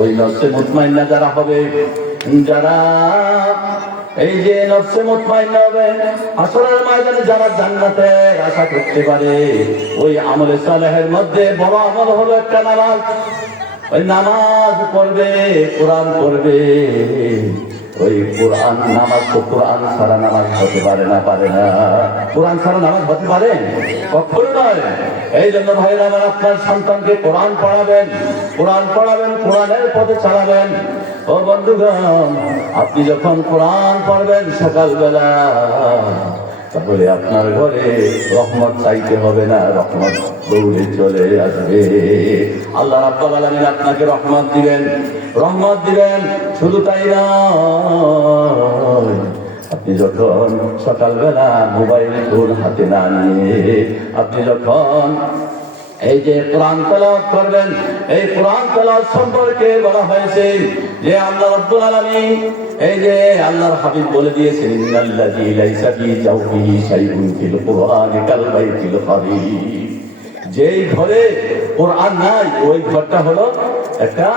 ওই নফসে মুতমাইন্না যারা হবে, যারা এই যে নফসে মুতমাইন্না হবে, হাসরের ময়দানে যারা জান্নাতের আশা করতে পারে, ওই আমলে সালেহের মধ্যে বড় আমল হলো একটা নামাজ। ওই নামাজ পড়বে, কোরআন পড়বে। ওই কোরআন, নামাজ তো কোরআন ছাড়া নামাজ হতে পারে না, পারে না। কোরআন ছাড়া নামাজ হতে পারে কখনো নয়। এই জন্য ভাইরা আমার, আপনার সন্তানকে কোরআন পড়াবেন, কোরআন পড়াবেন, কোরআনের পথে চালাবেন। ও বন্ধুগণ, আপনি যখন কোরআন পড়বেন সকালবেলা, তাহলে আপনার ঘরে রহমত চাইতে হবে না, রহমত দৌড়ে চলে আসবে। আল্লাহ রাব্বুল আলামিন আপনাকে রহমত দিবেন, রহমত দিবেন। শুধু তাই নয়, আপনি যখন সকালবেলা মোবাইল ফোন হাতে না নিয়ে আপনি যখন এই যে কোরআন তেলাওয়াত করবেন, এই কোরআন তেলাওয়াত সম্পর্কে বলা হয়েছে যে আল্লাহ রাব্বুল আলামিন, এই যে আল্লাহর হাবিব বলে দিয়েছেন, ইন্নাল্লাযী লাইসা ফী জাওফিহি শাইউন ফিল কুরআনি কাল বাইতিল খাবীর। যেই ঘরে কোরআন নাই, ওই ঘরটা হলো একটা